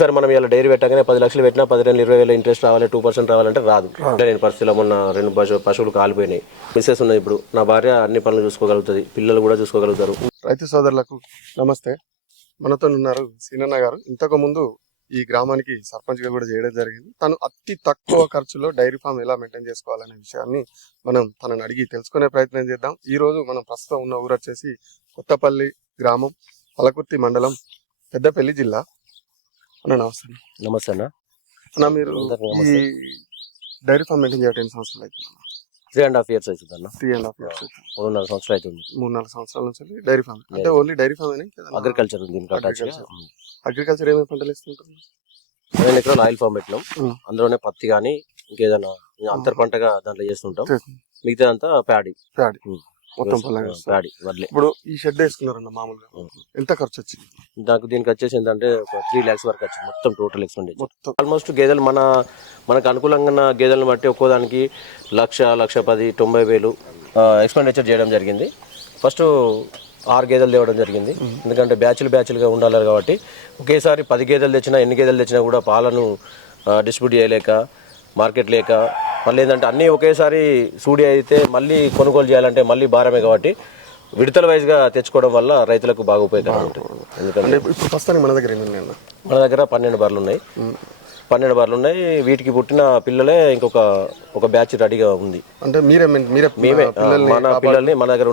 Sir మనం ఇలా dairy పెట్టగానే 10 లక్షలు పెట్టినా 10,000-20,000 ఇంట్రెస్ట్ రావాలి, 2% రావాలంటే రాదు. నేను పరిస్థితిలో మొన్న 2 పశువులు కాలిపోయినాయి. మిస్సెస్ ఉన్నది, ఇప్పుడు నా భార్య అన్ని పనులు చూసుకోగలుగుతుంది, పిల్లలు కూడా చూసుకోగలుగుతారు. రైతు సోదరులకు నమస్తే. మనతో ఉన్నారు సీనన్న గారు. ఇంతకు ముందు ఈ గ్రామానికి సర్పంచ్ గా కూడా చేయడం జరిగింది. తను అతి తక్కువ ఖర్చులో డైరీ ఫామ్ ఎలా మెయింటైన్ చేసుకోవాలనే విషయాన్ని మనం తనని అడిగి తెలుసుకునే ప్రయత్నం చేద్దాం. ఈ రోజు మనం ప్రస్తుతం ఉన్న ఊరు వచ్చేసి కొత్తపల్లి గ్రామం, పలకుర్తి మండలం, పెద్దపల్లి జిల్లా. అన్న నమస్తే. నమస్తే అన్న, మీరు ఈ డైరీ ఫామ్ మెయింటైన్ చేయడం ఎన్ని సంవత్సరాలు అవుతుంది? 3.5 years అవుతుంది అన్న. 3.5 years. 3.5 సంవత్సరాలు అవుతుంది. 3-4 సంవత్సరాల నుంచి డైరీ ఫామ్. అంటే ఓన్లీ డైరీ ఫామ్ అగ్రికల్చర్ ఉంది. అగ్రికల్చర్ ఏమేమి పంటలు ఇస్తుంటారు? 15 ఎకరాలు ఆయిల్ ఫామ్ పెట్టినాం. అందులోనే పత్తి కానీ ఇంకేదైనా అంతర్ పంటగా దాంట్లో చేస్తుంటాం. మిగతా అంతా ప్యాడీ మొత్తం ప్యాడీ వడ్లే. ఇప్పుడు ఈ షెడ్ వేసుకున్నారన్న, మామూలుగా ఎంత ఖర్చు వచ్చింది? దీనికి వచ్చేసి ఏంటంటే 3 lakhs వరకు వచ్చింది మొత్తం టోటల్ ఎక్స్పెండిచర్. ఆల్మోస్ట్ గేదెలు మనకు అనుకూలంగా ఉన్న గేదెలను బట్టి ఒక్కోదానికి 1,10,000, 90,000 ఎక్స్పెండిచర్ చేయడం జరిగింది. ఫస్ట్ 6 గేదెలు తేవడం జరిగింది. ఎందుకంటే బ్యాచ్లుగా ఉండాలి కాబట్టి ఒకేసారి 10 గేదెలు తెచ్చినా, ఎన్ని గేదెలు తెచ్చినా కూడా పాలను డిస్ట్రిబ్యూట్ చేయలేక, మార్కెట్ లేక, మళ్ళీ ఏంటంటే అన్నీ ఒకేసారి సూడి అయితే మళ్ళీ కొనుగోలు చేయాలంటే మళ్ళీ భారమే కాబట్టి విడతల వైజ్గా తెచ్చుకోవడం వల్ల రైతులకు బాగా ఉపయోగకరంగా ఉంటుంది. ఎందుకంటే మన దగ్గర 12 బర్రెలు ఉన్నాయి. 12 బర్రెలు ఉన్నాయి. వీటికి పుట్టిన పిల్లలే ఒక బ్యాచ్ రెడీగా ఉంది. అంటే మేమే మన పిల్లల్ని మన దగ్గర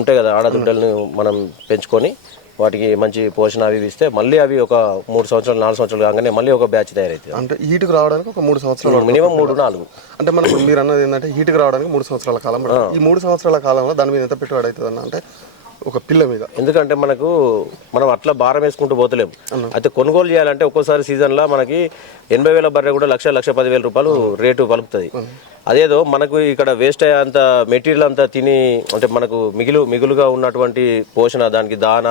ఉంటాయి కదా ఆడదుడ్డల్ని మనం పెంచుకొని వాటికి మంచి పోషణ అవి ఇస్తే మళ్ళీ అవి ఒక 3 సంవత్సరాలు 4 సంవత్సరాలు కాగానే మళ్ళీ ఒక బ్యాచ్ తయారవుతుంది. అంటే హీట్కి రావడానికి ఒక 3 సంవత్సరాలు, మినిమం 3-4. అంటే మనకు మీరు అన్నది ఏంటంటే హీట్కి రావడానికి 3 సంవత్సరాల కాలం. ఈ 3 సంవత్సరాల కాలంలో దాని మీద ఎంత పెట్టుబడి అవుతుంది అన్న, అంటే ఒక పిల్ల మీద? ఎందుకంటే మనం అట్లా భారం వేసుకుంటూ పోతలేము. అయితే కొనుగోలు చేయాలంటే ఒక్కోసారి సీజన్లో మనకి 80,000 బర్రె కూడా 1,10,000 రూపాయలు రేటు పలుకుతుంది. అదేదో మనకు ఇక్కడ వేస్ట్ అయ్యే అంత మెటీరియల్ అంతా తిని, అంటే మనకు మిగులుగా ఉన్నటువంటి పోషణ, దానికి దాన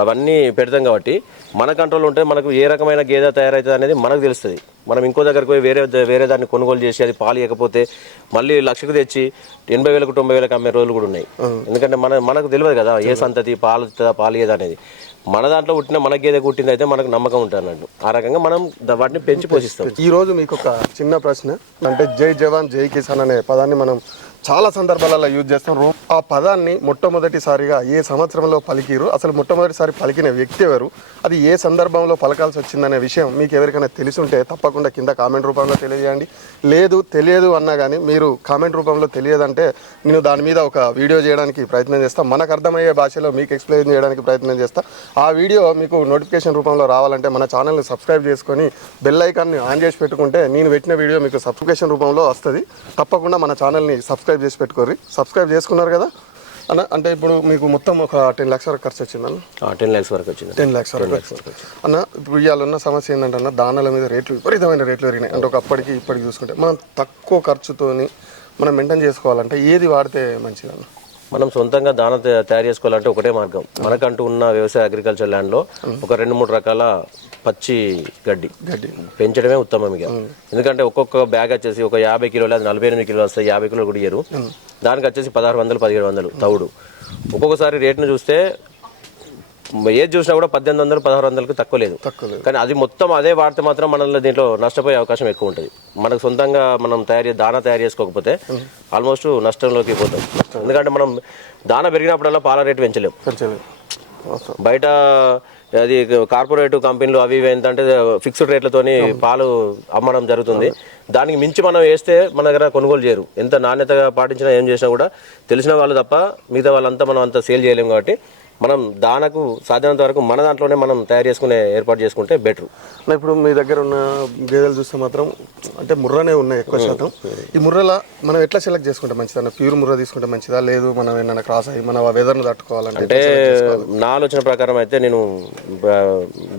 అవన్నీ పెడతాం కాబట్టి మన కంట్రోల్ ఉంటే మనకు ఏ రకమైన గేదె తయారవుతుంది అనేది మనకు తెలుస్తుంది. మనం ఇంకో దగ్గరకు పోయి వేరే దాన్ని కొనుగోలు చేసి అది పాలు ఇవ్వకపోతే మళ్ళీ 1,00,000 తెచ్చి 80,000, 90,000 అమ్మే రోజులు కూడా ఉన్నాయి. ఎందుకంటే మనకు తెలియదు కదా ఏ సంతతి పాలు ఏది అనేది. మన దాంట్లో పుట్టిన మన గేదె పుట్టింది అయితే మనకు నమ్మకం ఉంటుంది అన్నట్టు. ఆ రకంగా మనం వాటిని పెంచి పోషిస్తాం. ఈ రోజు మీకు ఒక చిన్న ప్రశ్న, అంటే జై జవాన్ జై కిసాన్ అనే పదాన్ని మనం చాలా సందర్భాలలో యూజ్ చేస్తాం. ఆ పదాన్ని మొట్టమొదటిసారిగా ఏ సంవత్సరంలో పలికిరు, అసలు మొట్టమొదటిసారి పలికిన వ్యక్తి ఎవరు, అది ఏ సందర్భంలో పలకాల్సి వచ్చిందనే విషయం మీకు ఎవరికైనా తెలిసి ఉంటే తప్పకుండా కింద కామెంట్ రూపంలో తెలియజేయండి. లేదు తెలియదు అన్నా కానీ మీరు కామెంట్ రూపంలో తెలియదంటే నేను దాని మీద ఒక వీడియో చేయడానికి ప్రయత్నం చేస్తాను. మనకు అర్థమయ్యే భాషలో మీకు ఎక్స్ప్లెయిన్ చేయడానికి ప్రయత్నం చేస్తాను. ఆ వీడియో మీకు నోటిఫికేషన్ రూపంలో రావాలంటే మన ఛానల్ని సబ్స్క్రైబ్ చేసుకొని బెల్ ఐకాన్ని ఆన్ చేసి పెట్టుకుంటే నేను పెట్టిన వీడియో మీకు సబ్స్క్రిప్షన్ రూపంలో వస్తుంది. తప్పకుండా మన ఛానల్ని సబ్స్క్రైబ్ చేసి పెట్టుకోర్రి. సబ్స్క్రైబ్ చేసుకున్నారు కదా అన్న? అంటే ఇప్పుడు మీకు మొత్తం ఒక 10 lakhs వరకు ఖర్చు వచ్చిందన్న? 10 lakhs వరకు వచ్చింది. 10 lakhs వరకు అన్న. ఇప్పుడు ఇవాళ ఉన్న సమస్య ఏంటంటే అన్న, దానాల మీద విపరీతమైన రేట్లు పెరిగినాయి. అంటే ఒకప్పటికి ఇప్పటికి చూసుకుంటే మనం తక్కువ ఖర్చుతోని మనం మెయింటైన్ చేసుకోవాలంటే ఏది వాడితే మంచిదన్న? మనం సొంతంగా దాన తయారు చేసుకోవాలంటే ఒకటే మార్గం. మనకంటూ ఉన్న వ్యవసాయ అగ్రికల్చర్ ల్యాండ్లో ఒక 2-3 రకాల పచ్చి గడ్డి పెంచడమే ఉత్తమం. ఇక ఎందుకంటే ఒక్కొక్క బ్యాగ్ వచ్చేసి ఒక 50 కిలోలు, అది 48 కిలోలు వస్తాయి. 50 కిలోలు కూడా ఇయ్యరు. దానికి వచ్చేసి 1,600, 1,700 తవుడు. ఒక్కొక్కసారి రేట్ను చూస్తే ఏది చూసినా కూడా 1,800, 1,600కి తక్కువ లేదు. కానీ అది మొత్తం అదే వాడితే మాత్రం మనల్ని దీంట్లో నష్టపోయే అవకాశం ఎక్కువ ఉంటుంది. మనకు సొంతంగా మనం దానా తయారు చేసుకోకపోతే ఆల్మోస్ట్ నష్టంలోకి పోతాం. ఎందుకంటే మనం దానా పెరిగినప్పుడల్లా పాల రేటు పెంచలేము. బయట అది కార్పొరేటివ్ కంపెనీలు అవి ఇవి ఏంటంటే ఫిక్స్డ్ రేట్లతోని పాలు అమ్మడం జరుగుతుంది. దానికి మించి మనం వేస్తే మన దగ్గర కొనుగోలు చేయరు. ఎంత నాణ్యతగా పాటించినా ఏం చేసినా కూడా తెలిసిన వాళ్ళు తప్ప మిగతా వాళ్ళంతా మనం అంతా సేల్ చేయలేము. కాబట్టి మనం దానకు సాధ్యమైనంత వరకు మన దాంట్లోనే మనం తయారు చేసుకునే ఏర్పాటు చేసుకుంటే బెటర్. ఇప్పుడు మీ దగ్గర ఉన్న గేదెలు చూస్తే మాత్రం అంటే ముర్రనే ఉన్నాయి ఎక్కువ శాతం. ఈ ముర్రల మనం ఎట్లా సెలెక్ట్ చేసుకుంటే మంచిదా? ప్యూర్ ముర్ర తీసుకుంటే మంచిదా, లేదు మనం ఏమైనా క్రాస్ అయ్యి మన వెదర్ను తట్టుకోవాలంటే? నా ఆలోచన ప్రకారం అయితే నేను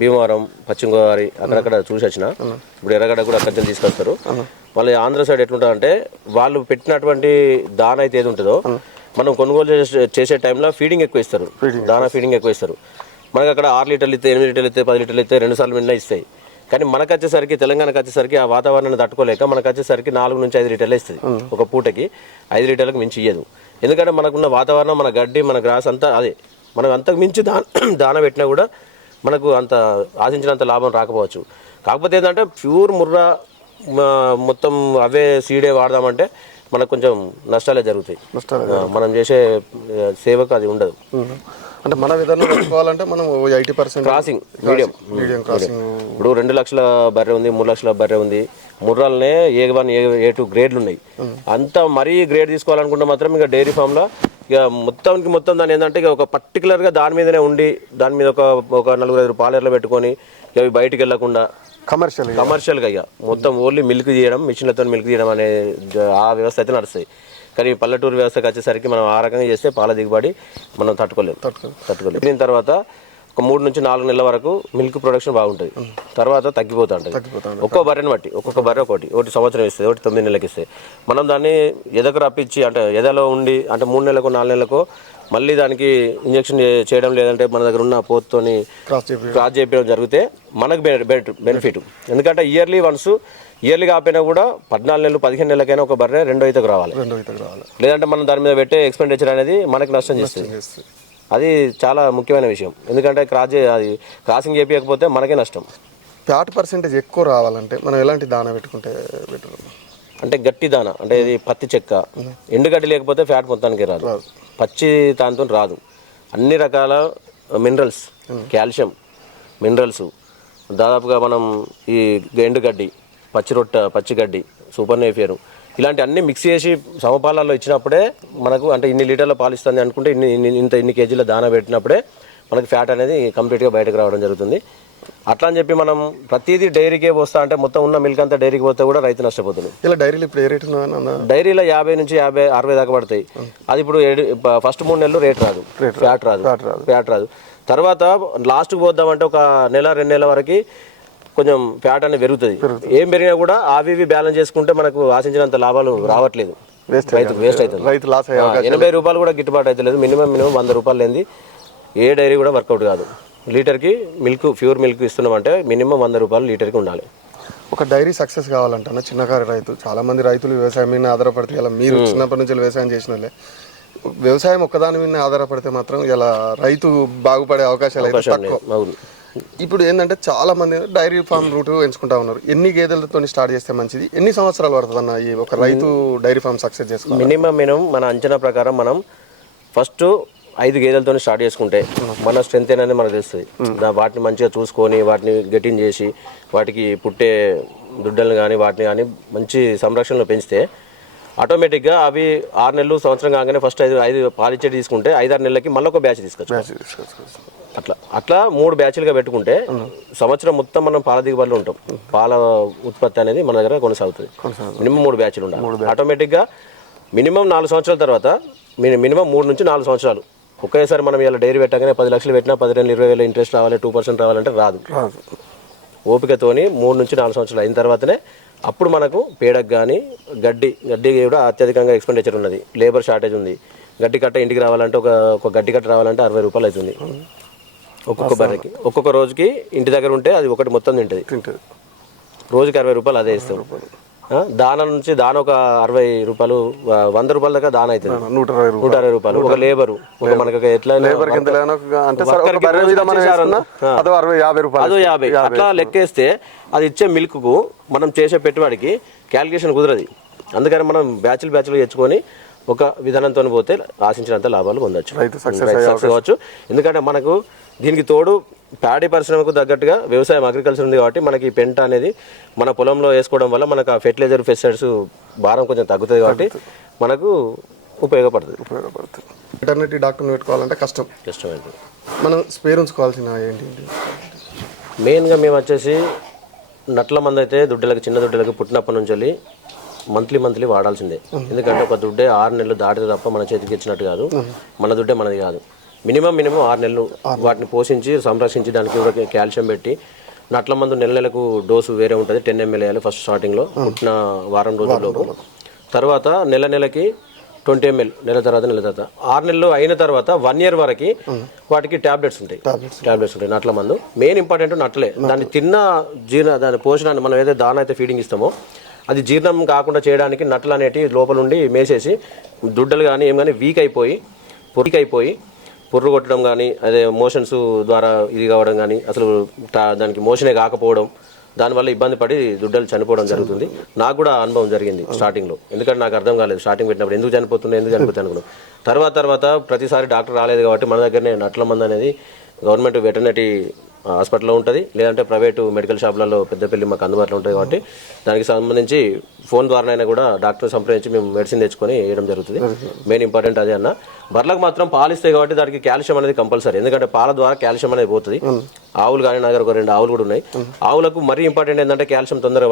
భీమవరం, పశ్చిమ గోదావరి అక్కడక్కడ చూసి వచ్చిన. ఇప్పుడు ఎర్రగడ్డ కూడా అక్కడికి తీసుకొస్తారు. మళ్ళీ ఆంధ్ర సైడ్ ఎట్లుంటుందంటే వాళ్ళు పెట్టినటువంటి దాన అయితే ఏది ఉంటుందో మనం కొనుగోలు చేసే టైంలో ఫీడింగ్ ఎక్కువ ఇస్తారు. దానా ఫీడింగ్ ఎక్కువ ఇస్తారు. మనకు అక్కడ 6 లీటర్లు ఇస్తే, 8 లీటర్లు ఇస్తే, 10 లీటర్లు ఇస్తే 2 సార్లు మిన్న ఇస్తాయి. కానీ మనకు వచ్చేసరికి, తెలంగాణకు వచ్చేసరికి ఆ వాతావరణాన్ని తట్టుకోలేక మనకు వచ్చేసరికి 4 నుంచి 5 లీటర్లు ఇస్తుంది. ఒక పూటకి 5 లీటర్లకు మించి ఇయ్యదు. ఎందుకంటే మనకున్న వాతావరణం, మన గడ్డి, మన గ్రాస్ అంతా అదే. మనం అంతకు మించి దాన పెట్టినా కూడా మనకు అంత ఆశించినంత లాభం రాకపోవచ్చు. కాకపోతే ఏంటంటే ప్యూర్ ముర్రా మొత్తం అవే సీడే వాడదామంటే మనకు కొంచెం నష్టాలే జరుగుతాయి. మనం చేసే సేవకు అది ఉండదు. అంటే మన విధానం పెట్టుకోవాలంటే మనం 80% క్రాసింగ్ మీడియం క్రాసింగ్. ఇప్పుడు 2 లక్షల బర్రె ఉంది, 3 లక్షల బర్రె ఉంది, ముర్రాలనే A1 A2 గ్రేడ్లు ఉన్నాయి. అంత మరీ గ్రేడ్ తీసుకోవాలనుకుంటే మాత్రం ఇక డైరీ ఫామ్లో ఇక మొత్తం దాని ఏంటంటే ఇక ఒక పర్టికులర్గా దాని మీదనే ఉండి దాని మీద ఒక 4-5 పాలేర్లు పెట్టుకొని ఇక అవి బయటికి వెళ్ళకుండా కమర్షియల్గా ఇక మొత్తం ఓన్లీ మిల్క్ తీయడం, మిషన్లతో మిల్క్ తీయడం అనే ఆ వ్యవస్థ అయితే నడుస్తాయి. కానీ పల్లెటూరు వ్యవస్థకు వచ్చేసరికి మనం ఆ రకంగా చేస్తే పాల దిగుబడి మనం తట్టుకోలేము. దీని తర్వాత ఒక 3 నుంచి 4 నెలల వరకు మిల్క్ ప్రొడక్షన్ బాగుంటుంది, తర్వాత తగ్గిపోతూ ఉంటుంది. ఒక్కో బర్రెని బట్టి ఒక్కొక్క బర్రె ఒకటి సంవత్సరం ఇస్తుంది, ఒకటి 9 నెలలకు ఇస్తాయి. మనం దాన్ని ఎదకు రప్పించి అంటే ఎదలో ఉండి అంటే 3 నెలలకు 4 నెలలకు మళ్ళీ దానికి ఇంజక్షన్ చేయడం లేదంటే మన దగ్గర ఉన్న పోతుతోని క్రాస్ చేయడం జరిగితే మనకు బెనిఫిట్. ఎందుకంటే ఇయర్లీ కాకపోయినా కూడా 14 నెలలు 15 నెలలకైనా ఒక బర్రె రెండో ఈతకు రావాలి. లేదంటే మనం దాని మీద పెట్టే ఎక్స్పెండిచర్ అనేది మనకు నష్టం చేస్తుంది. అది చాలా ముఖ్యమైన విషయం. ఎందుకంటే క్రాసింగ్ చేయకపోతే మనకే నష్టం. ఫ్యాట్ పర్సెంటేజ్ ఎక్కువ రావాలంటే మనం ఎలాంటి దానా పెట్టుకుంటే బెటర్? అంటే గట్టి దానా అంటే ఇది పత్తి చెక్క, ఎండుగడ్డి లేకపోతే ఫ్యాట్ మొత్తానికి రాదు, పచ్చి దాంతో రాదు. అన్ని రకాల మినరల్స్, కాల్షియం మినరల్స్ దాదాపుగా మనం ఈ ఎండుగడ్డి, పచ్చిగడ్డి, సూపర్ నేఫియర్ ఇలాంటి అన్ని మిక్స్ చేసి సమపాలలో ఇచ్చినప్పుడే మనకు అంటే ఇన్ని లీటర్ల పాలు ఇస్తుంది అనుకుంటే ఇన్ని కేజీల దానా పెట్టినప్పుడే మనకి ఫ్యాట్ అనేది కంప్లీట్గా బయటకు రావడం జరుగుతుంది. అట్లా అని చెప్పి మనం ప్రతిదీ డైరీకే పోస్తా అంటే మొత్తం ఉన్న మిల్క్ అంతా డైరీకి పోతే కూడా రైతు నష్టపోతుంది. ఇలా డైరీలో ఇప్పుడు ఏ రేట్ డైరీలో 50 నుంచి 60 దాకా పడతాయి. అది ఇప్పుడు ఫస్ట్ 3 నెలలు రేట్ రాదు, ఫ్యాట్ రాదు. తర్వాత లాస్ట్కి పోద్దామంటే ఒక నెల 2 నెలల వరకు కొంచెం ఫ్యాట్ అనేది పెరుగుతుంది. ఏం పెరిగినా కూడా అవి బ్యాలెన్స్ చేసుకుంటే మనకు ఆశించినంత లాభాలు రావట్లేదు, రైతు వేస్ట్ అవుతుంది. 80 రూపాయలు కూడా గిట్టుబాటు అవుతలేదు. మినిమం 100 రూపాయలు లేని ఏ డైరీ కూడా వర్కౌట్ కాదు. లీటర్కి ప్యూర్ మిల్క్ ఇస్తున్నామంటే మినిమం 100 రూపాయలు లీటర్కి ఉండాలి. ఒక డైరీ సక్సెస్ కావాలంటే చిన్నకారు రైతు, చాలా మంది రైతులు వ్యవసాయం మీద ఆధారపడితే, ఇలా మీరు చిన్నప్పటి నుంచి వ్యవసాయం చేసిన వాళ్ళే, వ్యవసాయం ఒక్కదాని మీద ఆధారపడితే మాత్రం ఇలా రైతు బాగుపడే అవకాశాలు అయితే తక్కువ. ఇప్పుడు ఏంటంటే చాలా మంది డైరీ ఫామ్ రూట్ ఎంచుకుంటా ఉన్నారు. ఎన్ని గేదెలతో స్టార్ట్ చేస్తే మంచిది, ఎన్ని సంవత్సరాలు పడుతుంది అన్న ఈ ఒక రైతు డైరీ ఫామ్ సక్సెస్ చేసుకోవాలి? మినిమం మన అంచనా ప్రకారం మనం ఫస్ట్ 5 గేదెలతో స్టార్ట్ చేసుకుంటే మన స్ట్రెంత్ అనేది మనకు తెలుస్తుంది. వాటిని మంచిగా చూసుకొని వాటిని గెటింగ్ చేసి వాటికి పుట్టే దుడ్డలను కానీ వాటిని కానీ మంచి సంరక్షణలో పెంచితే ఆటోమేటిక్గా అవి 6 నెలలు సంవత్సరం కాగానే ఫస్ట్ 5 పాలిచ్చేటి తీసుకుంటే 5-6 నెలలకి మళ్ళీ ఒక బ్యాచ్ తీసుకోవచ్చు. అట్లా 3 బ్యాచ్లుగా పెట్టుకుంటే సంవత్సరం మొత్తం మనం పాల దిగుబడిలో ఉంటాం. పాల ఉత్పత్తి అనేది మన దగ్గర కొనసాగుతుంది. మినిమం 3 బ్యాచ్లు ఉండాలి. ఆటోమేటిక్గా మినిమం 4 సంవత్సరాల తర్వాత మినిమం 3 నుంచి 4 సంవత్సరాలు ఒకేసారి మనం ఇలా డైరీ పెట్టగానే 10 లక్షలు పెట్టినా 10,000-20,000 ఇంట్రెస్ట్ రావాలి, 2% రావాలంటే రాదు. ఓపికతోని 3 నుంచి 4 సంవత్సరాలు అయిన తర్వాతనే అప్పుడు మనకు పేడకు కానీ గడ్డి కూడా అత్యధికంగా ఎక్స్పెండిచర్ ఉన్నది. లేబర్ షార్టేజ్ ఉంది. గడ్డి కట్ట ఇంటికి రావాలంటే ఒక గడ్డి కట్ట రావాలంటే 60 రూపాయలు అవుతుంది ఒక్కొక్క బర్రెకి. ఒక్కొక్క రోజుకి ఇంటి దగ్గర ఉంటే అది ఒకటి మొత్తం తింటుంది. రోజుకి 60 రూపాయలు అదే ఇస్తాం. దాన ఒక 60 రూపాయలు, 100 రూపాయల దాకా దాన అవుతుంది. 120 రూపాయలు ఒక లేబరు. మనకు ఎట్లా అదో 50 అట్లా లెక్కేస్తే అది ఇచ్చే మిల్క్ కు మనం చేసే పెట్టుబడికి క్యాలిక్యులేషన్ కుదరదు. అందుకని మనం బ్యాచ్లు తెచ్చుకొని ఒక విధానంతో పోతే ఆశించినంత లాభాలు పొందొచ్చు, సక్సెస్ అవ్వచ్చు. ఎందుకంటే మనకు దీనికి తోడు ప్యాడీ పరిశ్రమకు తగ్గట్టుగా వ్యవసాయం అగ్రికల్చర్ ఉంది కాబట్టి మనకి పెంట అనేది మన పొలంలో వేసుకోవడం వల్ల మనకు ఆ ఫెర్టిలైజర్ పెస్టిసైడ్స్ భారం కొంచెం తగ్గుతుంది కాబట్టి మనకు ఉపయోగపడుతుంది. వెటర్నరీ డాక్టర్ని పెట్టుకోవాలంటే కష్టమైంది. మనం స్పేర్ ఉంచుకోవాల్సిన ఏంటి? మెయిన్గా మేము వచ్చేసి నట్ల మంది అయితే చిన్న దుడ్డలకి పుట్టినప్పటి నుంచి వెళ్ళి మంత్లీ వాడాల్సిందే. ఎందుకంటే ఒక దుడ్డే 6 నెలలు దాటితే తప్ప మన చేతికి ఇచ్చినట్టు కాదు. మన దుడ్డే మనది కాదు. మినిమం 6 నెలలు వాటిని పోషించి సంరక్షించి దానికి కాల్షియం పెట్టి నట్ల మందు నెలకు డోసు వేరే ఉంటుంది. 10 ml వేయాలి ఫస్ట్ స్టార్టింగ్లో పుట్టిన వారం రోజుల్లోపు. తర్వాత నెలకి 20 ml నెల తర్వాత 6 నెలలు అయిన తర్వాత 1 year వరకు వాటికి టాబ్లెట్స్ ఉంటాయి నట్ల మందు. మెయిన్ ఇంపార్టెంట్ నట్లే. దాన్ని దాని పోషణాన్ని మనం ఏదైతే దాన అయితే ఫీడింగ్ ఇస్తామో అది జీర్ణం కాకుండా చేయడానికి నట్లు అనేటివి లోపల ఉండి మేసేసి దుడ్డలు కానీ ఏం కానీ వీక్ అయిపోయి పుర్రు కొట్టడం కానీ అదే మోషన్స్ ద్వారా ఇది కావడం కానీ అసలు దానికి మోషనే కాకపోవడం, దానివల్ల ఇబ్బంది పడి దుడ్డలు చనిపోవడం జరుగుతుంది. నాకు కూడా అనుభవం జరిగింది స్టార్టింగ్లో, ఎందుకంటే నాకు అర్థం కాలేదు స్టార్టింగ్ పెట్టినప్పుడు ఎందుకు చనిపోతుంది అనుకున్నాను. తర్వాత ప్రతిసారి డాక్టర్ రాలేదు కాబట్టి మన దగ్గరనే నట్ల మంది అనేది గవర్నమెంట్ వెటర్నరీ హాస్పిటల్లో ఉంటుంది, లేదంటే ప్రైవేటు మెడికల్ షాపులలో పెద్దపల్లి మాకు అందుబాటులో ఉంటుంది. కాబట్టి దానికి సంబంధించి ఫోన్ ద్వారానైనా కూడా డాక్టర్ సంప్రదించి మేము మెడిసిన్ తెచ్చుకొని వేయడం జరుగుతుంది. మెయిన్ ఇంపార్టెంట్ అదే అన్న. బర్లకు మాత్రం పాలు ఇస్తాయి కాబట్టి దానికి కాల్షియం అనేది కంపల్సరీ, ఎందుకంటే పాల ద్వారా కాల్షియం అనేది పోతుంది. ఆవులు కానీ నా దగ్గర ఒక 2 ఆవులు కూడా ఉన్నాయి. ఆవులకు మరీ ఇంపార్టెంట్ ఏంటంటే కాల్షియం తొందరగా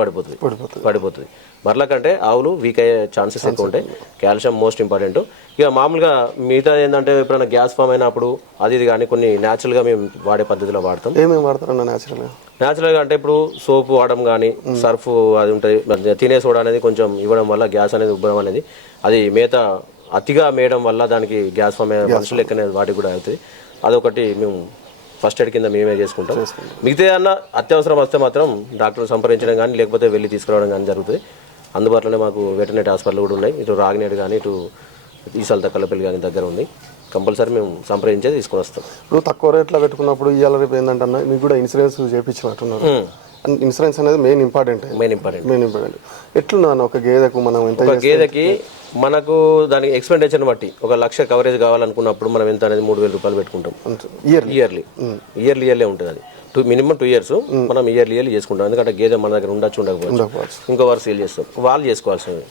పడిపోతుంది. బర్లకంటే ఆవులు వీక్ అయ్యే ఛాన్సెస్ ఎక్కువ ఉంటాయి. Calcium most important. ఇక మామూలుగా మిగతా ఏంటంటే ఎప్పుడైనా గ్యాస్ ఫామ్ అయినప్పుడు ఇది కానీ కొన్ని న్యాచురల్గా మేము వాడే పద్ధతిలో వాడతాం. ఏమేమి వాడతారన్న న్యాచురల్గా అంటే ఇప్పుడు సోపు వాడడం కానీ, సర్ఫ్ అది ఉంటుంది, తినే సోడా అనేది కొంచెం ఇవ్వడం వల్ల గ్యాస్ అనేది ఉబ్బడం అనేది, అది మేత అతిగా మేయడం వల్ల దానికి గ్యాస్ ఫామ్ మనుషులు లెక్కనే వాటికి కూడా అవుతుంది. అదొకటి మేము ఫస్ట్ ఎయిడ్ కింద మేమే చేసుకుంటాం. మిగతా అన్న అత్యవసరం వస్తే మాత్రం డాక్టర్ సంప్రదించడం కానీ లేకపోతే వెళ్ళి తీసుకురావడం కానీ జరుగుతుంది. అందుబాటులోనే మాకు వెటర్నరీ హాస్పిటల్ కూడా ఉన్నాయి. ఇటు రాగినేడు కానీ ఇటు ఈసాల తక్కలపల్లి కానీ దగ్గర ఉంది. కంపల్సరీ మేము సంప్రదించే తీసుకొని వస్తాం. ఇప్పుడు తక్కువ రేట్లో పెట్టుకున్నప్పుడు ఇవాళ రేపు ఏంటంటే మీకు కూడా ఇన్సూరెన్స్ చేయించినట్టున్నారు. ఇన్సూరెన్స్ అనేది మెయిన్ ఇంపార్టెంట్. ఎట్లున్నా ఒక గేదెకు మనం ఒక గేదెకి మనకు దానికి ఎక్స్పెండిచర్ని బట్టి 1 లక్ష కవరేజ్ కావాలనుకున్నప్పుడు మనం ఎంత అనేది 3,000 రూపాయలు పెట్టుకుంటాం ఇయర్లీ ఉంటుంది. అది మినిమం 2 years మనం ఇయర్లీ చేసుకుంటాం. ఎందుకంటే గేదె మన దగ్గర ఉండకపోవచ్చు, ఇంకో వారు సేల్ చేస్తాం, వాళ్ళు చేసుకోవాల్సింది.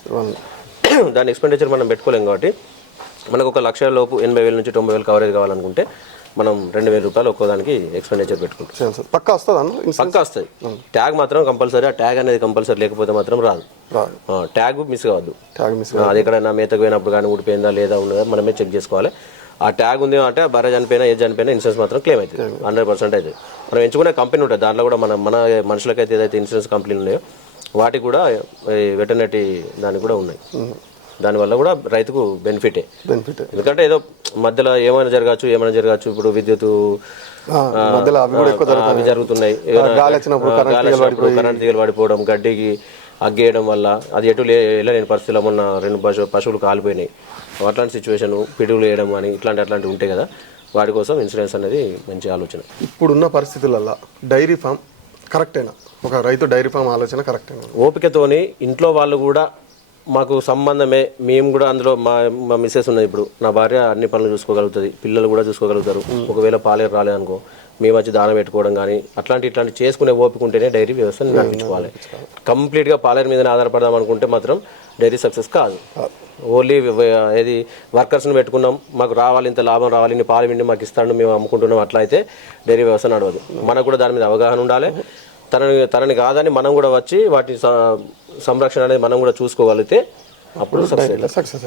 దాని ఎక్స్పెండిచర్ మనం పెట్టుకోలేం కాబట్టి మనకు 1 లక్ష లోపు 80,000 నుంచి 90,000 కవరేజ్ కావాలనుకుంటే మనం 2,000 రూపాయలు ఒక్కోదానికి ఎక్స్పెండిచర్ పెట్టుకుంటాం. పక్కా వస్తుంది. ట్యాగ్ మాత్రం కంపల్సరీ. ఆ ట్యాగ్ అనేది కంపల్సరీ లేకపోతే మాత్రం రాదు. ట్యాగ్ మిస్ కావద్దు. అది ఎక్కడైనా మేతకు పోయినప్పుడు కానీ ఊడిపోయిందా లేదా ఉన్నదా మనమే చెక్ చేసుకోవాలి. ఆ ట్యాగ్ ఉంది అంటే బర్రె చనిపోయినా ఏది చనిపోయినా ఇన్సూరెన్స్ మాత్రం క్లెయిమ్ అవుతుంది 100% అవుతుంది. మనం ఎంచుకునే కంపెనీ ఉంటుంది, దాంట్లో కూడా మన మనుషులకైతే ఏదైతే ఇన్సూరెన్స్ కంపెనీలు ఉన్నాయో వాటికి కూడా వెటర్నరీ దానికి కూడా ఉన్నాయి. దానివల్ల కూడా రైతుకు బెనిఫిట్. ఎందుకంటే ఏదో మధ్యలో ఏమైనా జరగచ్చు. ఇప్పుడు విద్యుత్ అవి జరుగుతున్నాయి, కరెంట్ తీగలు పడిపోవడం, గడ్డికి అగ్గేయడం వల్ల అది ఎటు వెళ్ళలేని పరిస్థితిలో మొన్న 2 పశువులు కాలిపోయినాయి. అట్లాంటి సిచ్యువేషన్, పిడుగులు వేయడం కానీ అట్లాంటివి ఉంటాయి కదా, వాటి కోసం ఇన్సూరెన్స్ అనేది మంచి ఆలోచన. ఇప్పుడున్న పరిస్థితులలో డైరీ ఫామ్ కరెక్టేనా? ఒక రైతు డైరీ ఫామ్ ఆలోచన కరెక్టేనా? ఓపికతోని ఇంట్లో వాళ్ళు కూడా మాకు సంబంధమే, మేము కూడా అందులో మా మిస్సెస్ ఉన్నది. ఇప్పుడు నా భార్య అన్ని పనులు చూసుకోగలుగుతుంది, పిల్లలు కూడా చూసుకోగలుగుతారు. ఒకవేళ పాలేరు రాలేదనుకో మేము వచ్చి దానం పెట్టుకోవడం కానీ ఇట్లాంటి చేసుకునే ఓపిక ఉంటేనే డైరీ వ్యవస్థను నడిపించుకోవాలి. కంప్లీట్గా పాలేరు మీదనే ఆధారపడదాం అనుకుంటే మాత్రం డైరీ సక్సెస్ కాదు. ఓన్లీ ఏది వర్కర్స్ని పెట్టుకున్నాం, మాకు రావాలి, ఇంత లాభం రావాలి, ఇన్ని పాలు విండి మాకు ఇస్తాడు, మేము అమ్ముకుంటున్నాం, అట్లా అయితే డైరీ వ్యవస్థ నడవదు. మనకు కూడా దాని మీద అవగాహన ఉండాలి. తనని కాదని మనం కూడా వచ్చి వాటి సంరక్షణ అనేది మనం కూడా చూసుకోగలిగితే అప్పుడు సక్సెస్.